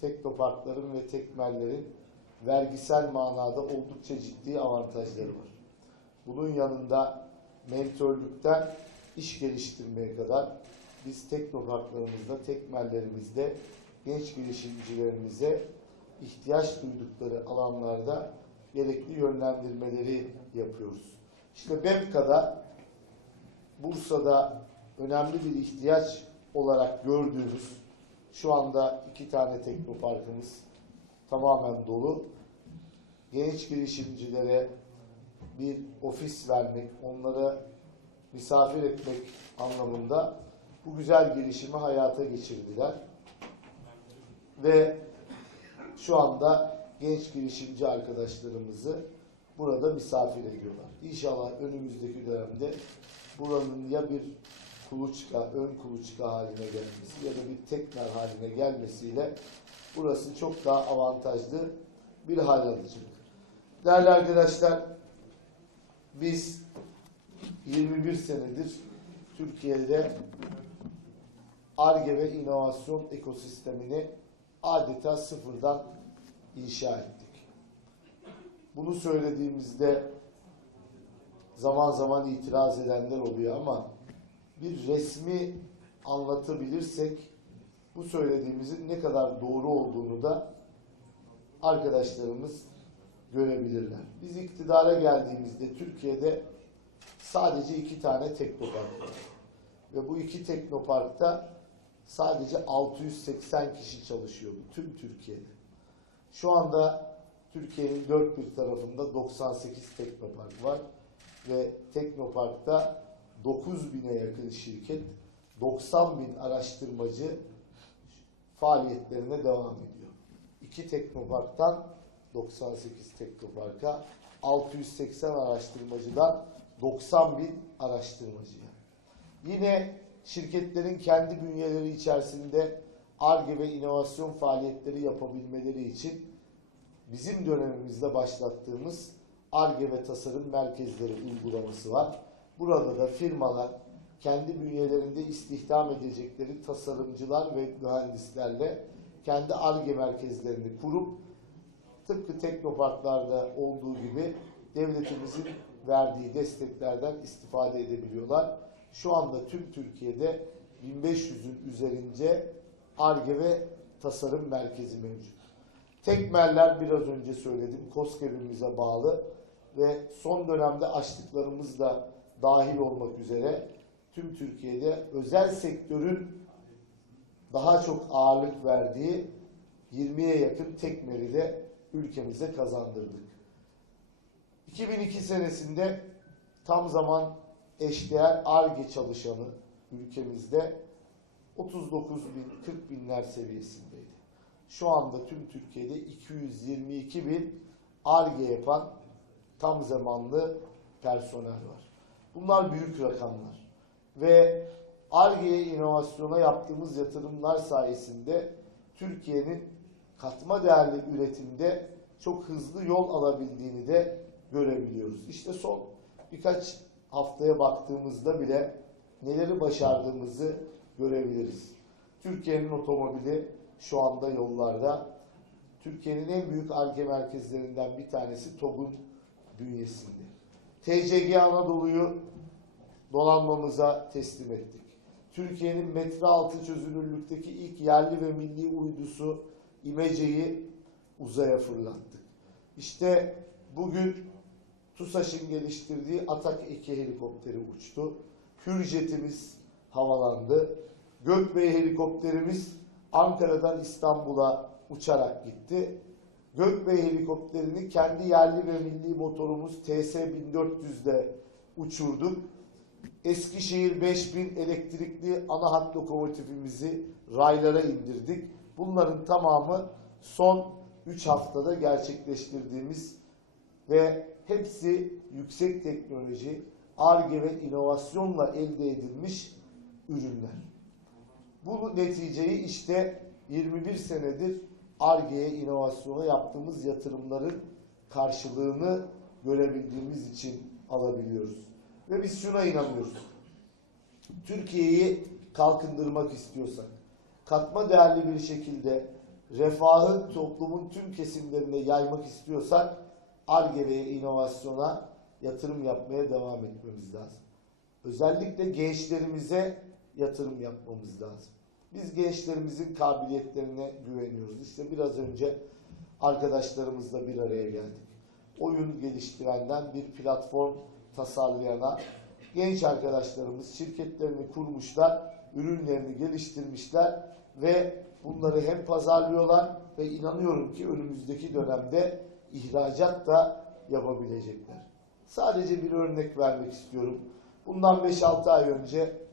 teknoparkların ve tekmellerin vergisel manada oldukça ciddi avantajları var. Bunun yanında mentörlükten iş geliştirmeye kadar biz teknoparklarımızda, tekmellerimizde genç girişimcilerimize ihtiyaç duydukları alanlarda gerekli yönlendirmeleri yapıyoruz. İşte BEMKA'da Bursa'da önemli bir ihtiyaç olarak gördüğümüz şu anda iki tane teknoparkımız tamamen dolu. Genç girişimcilere bir ofis vermek, onlara misafir etmek anlamında bu güzel girişimi hayata geçirdiler. Ve şu anda genç girişimci arkadaşlarımızı burada misafir ediyorlar. İnşallah önümüzdeki dönemde buranın ya bir kuluçka, ön kuluçka haline gelmesi ya da bir tekner haline gelmesiyle burası çok daha avantajlı bir hal alacak. Değerli arkadaşlar, biz 21 senedir Türkiye'de ARGE ve inovasyon ekosistemini adeta sıfırdan inşa ettik. Bunu söylediğimizde zaman zaman itiraz edenler oluyor ama bir resmi anlatabilirsek bu söylediğimizin ne kadar doğru olduğunu da arkadaşlarımız görebilirler. Biz iktidara geldiğimizde Türkiye'de sadece iki tane teknopark var. Ve bu iki teknoparkta sadece 680 kişi çalışıyordu tüm Türkiye'de. Şu anda Türkiye'nin dört bir tarafında 98 teknopark var ve teknoparkta 9 bine yakın şirket, 90 bin araştırmacı faaliyetlerine devam ediyor. İki teknoparktan 98 teknoparka 680 araştırmacıdan 90 bin araştırmacıya. Yine şirketlerin kendi bünyeleri içerisinde ARGE ve inovasyon faaliyetleri yapabilmeleri için bizim dönemimizde başlattığımız ARGE ve tasarım merkezleri uygulaması var. Burada da firmalar kendi bünyelerinde istihdam edecekleri tasarımcılar ve mühendislerle kendi ARGE merkezlerini kurup tıpkı teknoparklarda olduğu gibi devletimizin verdiği desteklerden istifade edebiliyorlar. Şu anda tüm Türkiye'de 1500'ün üzerince ARGE ve tasarım merkezi mevcut. Tekmeller biraz önce söyledim, KOSGEB'imize bağlı ve son dönemde açtıklarımız da dahil olmak üzere tüm Türkiye'de özel sektörün daha çok ağırlık verdiği 20'ye yakın tekmeri de ülkemize kazandırdık. 2002 senesinde tam zaman eşdeğer ARGE çalışanı ülkemizde 39 bin, 40 binler seviyesindeydi. Şu anda tüm Türkiye'de 222 bin ARGE yapan tam zamanlı personel var. Bunlar büyük rakamlar. Ve ARGE'ye inovasyona yaptığımız yatırımlar sayesinde Türkiye'nin katma değerli üretimde çok hızlı yol alabildiğini de görebiliyoruz. İşte son birkaç haftaya baktığımızda bile neleri başardığımızı görebiliriz. Türkiye'nin otomobili şu anda yollarda. Türkiye'nin en büyük ARGE merkezlerinden bir tanesi TOG'un bünyesinde. TCG Anadolu'yu donanmamıza teslim ettik. Türkiye'nin metre altı çözünürlükteki ilk yerli ve milli uydusu İmece'yi uzaya fırlattık. İşte bugün TUSAŞ'ın geliştirdiği Atak 2 helikopteri uçtu. Hürjet'imiz havalandı. Gökbey helikopterimiz Ankara'dan İstanbul'a uçarak gitti. Gökbey helikopterini kendi yerli ve milli motorumuz TS-1400'de uçurduk. Eskişehir 5000 elektrikli ana hat lokomotifimizi raylara indirdik. Bunların tamamı son 3 haftada gerçekleştirdiğimiz ve hepsi yüksek teknoloji, ARGE ve inovasyonla elde edilmiş ürünler. Bu neticeyi işte 21 senedir ARGE'ye, inovasyona yaptığımız yatırımların karşılığını görebildiğimiz için alabiliyoruz. Ve biz şuna inanıyoruz. Türkiye'yi kalkındırmak istiyorsak, katma değerli bir şekilde refahı toplumun tüm kesimlerine yaymak istiyorsak ARGE ve inovasyona yatırım yapmaya devam etmemiz lazım. Özellikle gençlerimize yatırım yapmamız lazım. Biz gençlerimizin kabiliyetlerine güveniyoruz. İşte biraz önce arkadaşlarımızla bir araya geldik. Oyun geliştirenden bir platform tasarlayana genç arkadaşlarımız şirketlerini kurmuşlar, ürünlerini geliştirmişler ve bunları hem pazarlıyorlar ve inanıyorum ki önümüzdeki dönemde ihracat da yapabilecekler. Sadece bir örnek vermek istiyorum. Bundan 5-6 ay önce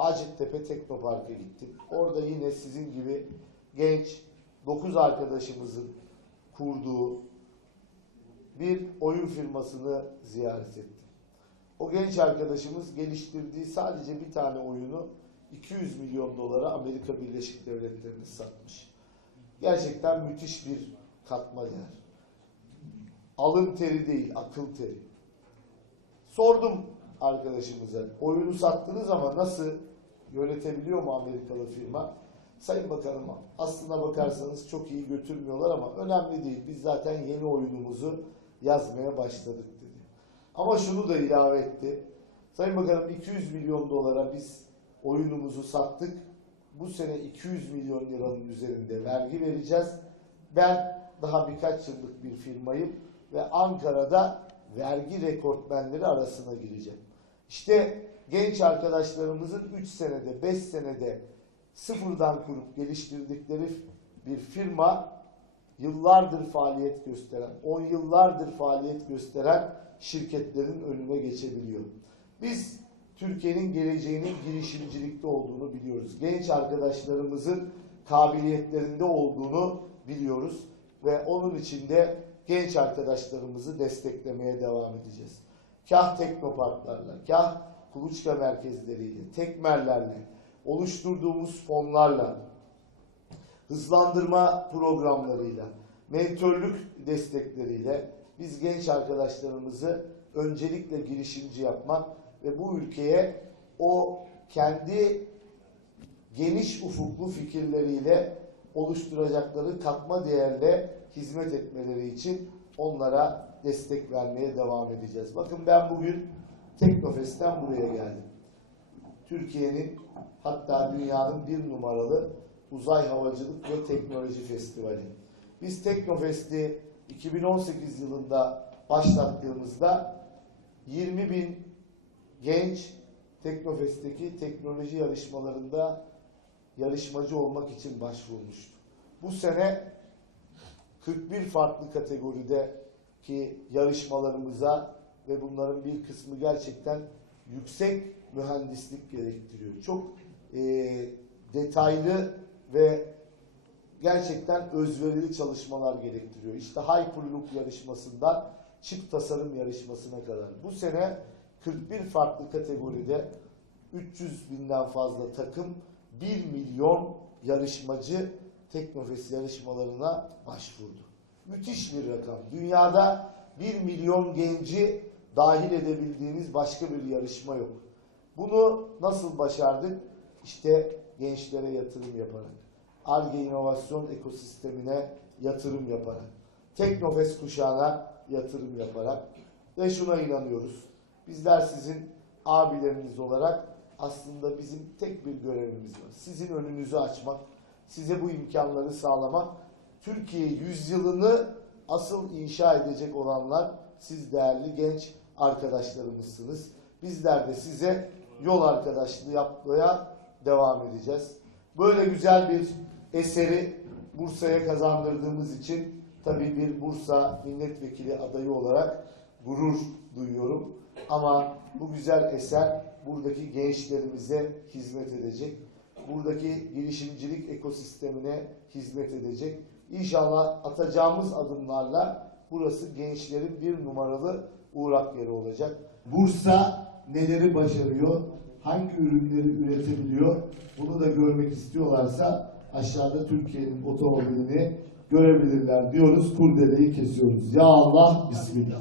Hacettepe Teknopark'a gittim. Orada yine sizin gibi genç 9 arkadaşımızın kurduğu bir oyun firmasını ziyaret ettim. O genç arkadaşımız geliştirdiği sadece bir tane oyunu 200 milyon dolara Amerika Birleşik Devletleri'ne satmış. Gerçekten müthiş bir katma değer. Alın teri değil, akıl teri. Sordum arkadaşımıza, oyunu sattınız ama nasıl yönetebiliyor mu Amerikalı firma? Sayın Bakanım aslına bakarsanız çok iyi götürmüyorlar ama önemli değil. Biz zaten yeni oyunumuzu yazmaya başladık dedi. Ama şunu da ilave etti. Sayın Bakanım 200 milyon dolara biz oyunumuzu sattık. Bu sene 200 milyon liranın üzerinde vergi vereceğiz. Ben daha birkaç yıllık bir firmayım ve Ankara'da vergi rekortmenleri arasına gireceğim. İşte genç arkadaşlarımızın 3 senede, 5 senede sıfırdan kurup geliştirdikleri bir firma yıllardır faaliyet gösteren, 10 yıllardır faaliyet gösteren şirketlerin önüne geçebiliyor. Biz Türkiye'nin geleceğinin girişimcilikte olduğunu biliyoruz. Genç arkadaşlarımızın kabiliyetlerinde olduğunu biliyoruz ve onun için de genç arkadaşlarımızı desteklemeye devam edeceğiz. Kah teknoparklarla, kah kuluçka merkezleriyle, tekmerlerle, oluşturduğumuz fonlarla, hızlandırma programlarıyla, mentörlük destekleriyle biz genç arkadaşlarımızı öncelikle girişimci yapmak ve bu ülkeye o kendi geniş ufuklu fikirleriyle oluşturacakları katma değerle hizmet etmeleri için onlara destek vermeye devam edeceğiz. Bakın ben bugün Teknofest'ten buraya geldim. Türkiye'nin hatta dünyanın bir numaralı uzay havacılık ve teknoloji festivali. Biz Teknofest'i 2018 yılında başlattığımızda 20 bin genç Teknofest'teki teknoloji yarışmalarında yarışmacı olmak için başvurmuştu. Bu sene 41 farklı kategoride ki yarışmalarımıza ve bunların bir kısmı gerçekten yüksek mühendislik gerektiriyor. Çok e, detaylı ve gerçekten özverili çalışmalar gerektiriyor. İşte Hyperloop yarışmasından çift tasarım yarışmasına kadar. Bu sene 41 farklı kategoride 300 binden fazla takım 1 milyon yarışmacı Teknofest yarışmalarına başvurdu. Müthiş bir rakam. Dünyada 1 milyon genci dahil edebildiğimiz başka bir yarışma yok. Bunu nasıl başardık? İşte gençlere yatırım yaparak, ARGE inovasyon ekosistemine yatırım yaparak, Teknofest kuşağına yatırım yaparak ve şuna inanıyoruz. Bizler sizin abileriniz olarak aslında bizim tek bir görevimiz var. Sizin önünüzü açmak, size bu imkanları sağlamak. Türkiye yüzyılını asıl inşa edecek olanlar siz değerli genç arkadaşlarımızsınız. Bizler de size yol arkadaşlığı yapmaya devam edeceğiz. Böyle güzel bir eseri Bursa'ya kazandırdığımız için tabii bir Bursa milletvekili adayı olarak gurur duyuyorum. Ama bu güzel eser buradaki gençlerimize hizmet edecek. Buradaki girişimcilik ekosistemine hizmet edecek. İnşallah atacağımız adımlarla burası gençlerin bir numaralı uğrak yeri olacak. Bursa neleri başarıyor, hangi ürünleri üretebiliyor bunu da görmek istiyorlarsa aşağıda Türkiye'nin otomobilini görebilirler diyoruz. Kurdeleyi kesiyoruz. Ya Allah, Bismillah.